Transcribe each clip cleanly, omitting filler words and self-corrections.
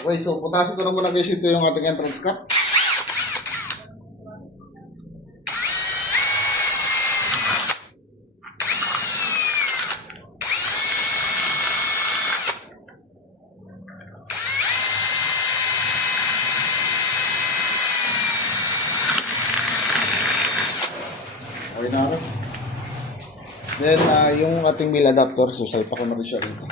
Okay, so putasin ko na muna guys ito yung ating entrance cap. Okay na ako. Then, yung ating mill adapter, so salpa ko na rin siya rito.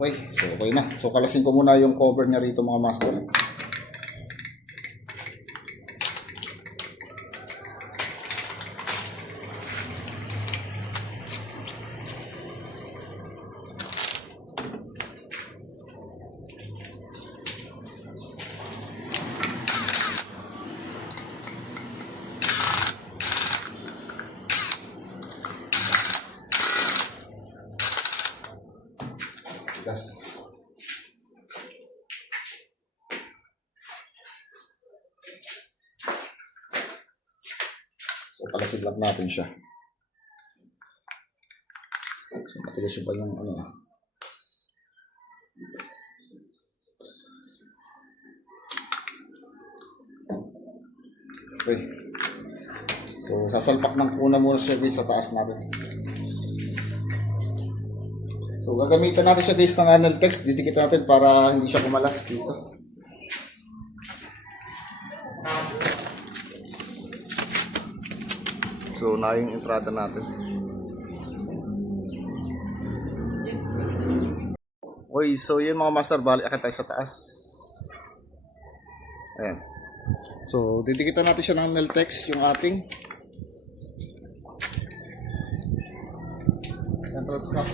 Okay, so okay na. So kalasin ko muna yung cover niya rito mga master. Gas. So palasin lang natin siya. So matigas yung pa yung ano. Okay. So sasalpak ng una muna siya guys sa taas natin. So gagamitan natin siya guys ng anal text. Didikit natin para hindi siya kumalas dito. So na yung entrada natin. Okay, so yun mga master, balik akit tayo sa taas. Ayan. So didikitan natin siya ng anal text yung ating entrance cap.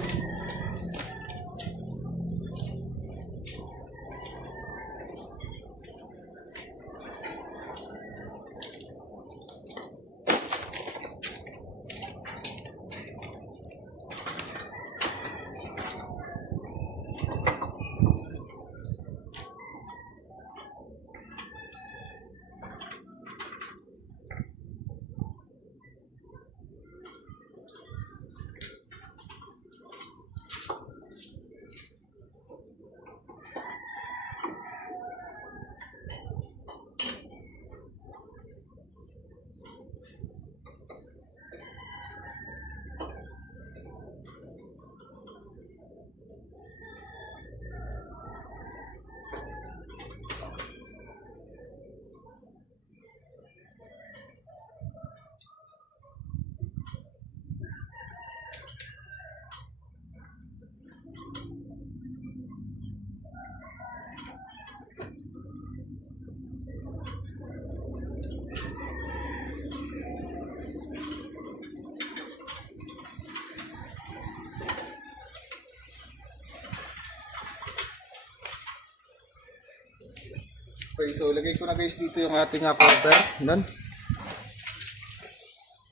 Okay, so lagay ko na guys dito yung ating cover. Yan.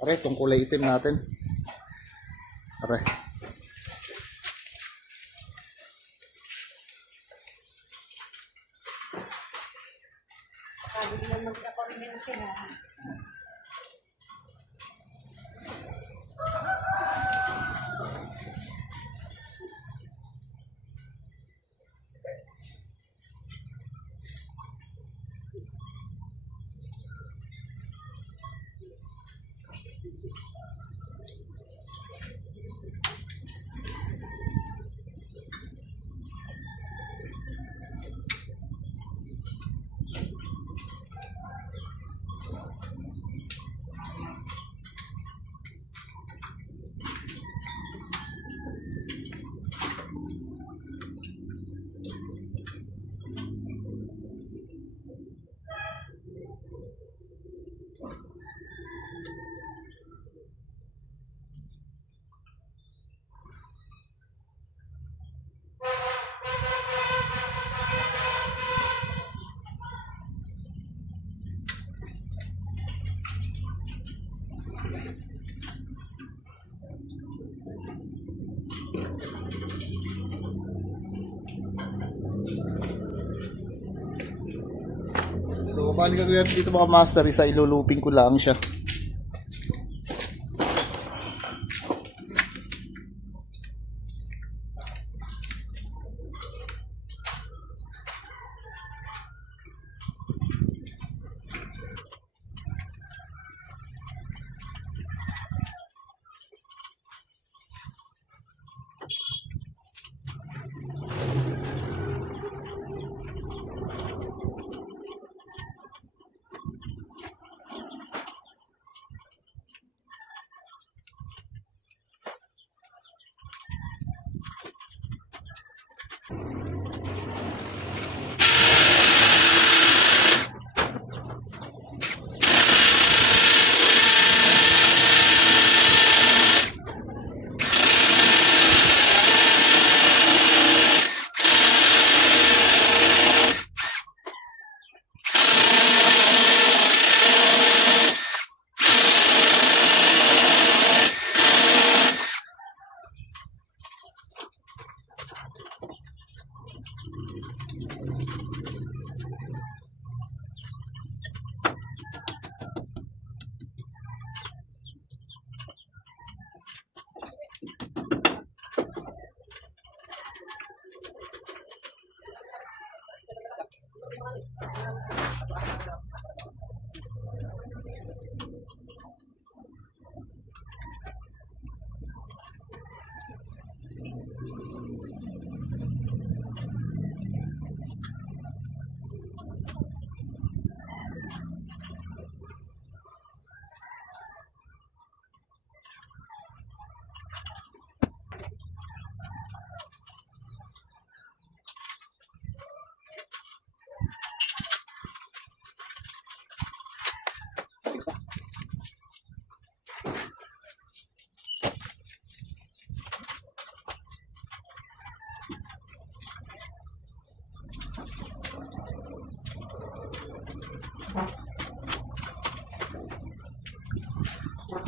Are, itong kulay itim natin. Are. Sabi mo magka-convince na. bali gagawin natin dito mga master, isa iluluping ko lang siya.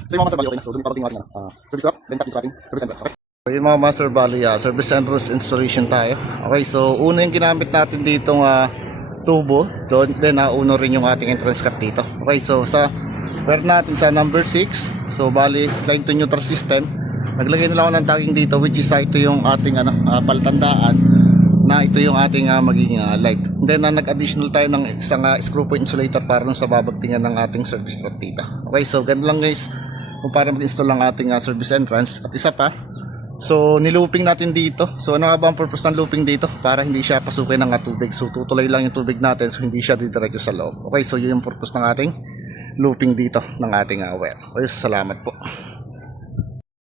So yung mga master bali, okay na. So doon papating yung ating service truck, then tap dito sa ating service entrance. Okay? So yung mga master bali, service entrance installation tayo. Okay, so una yung ginamit natin ditong tubo. So then uno rin yung ating entrance cap dito. Okay, so sa wire natin sa number 6, so bali line to neutral system. Naglagay na lang ako ng tagging dito, which is ito yung ating palatandaan na ito yung ating magiging light. Then nag-additional tayo ng isang screw point insulator para sa babagtingan ng ating service truck dito. Okay, so ganun lang guys kung para mag-install ang ating service entrance. At isa pa, so nilooping natin dito. So ano nga ba ang purpose ng looping dito? Para hindi siya pasukin ng tubig. So tutuloy lang yung tubig natin, so hindi siya didiretso sa loob. Okay, so yun yung purpose ng ating looping dito ng ating wire. Okay, so salamat po.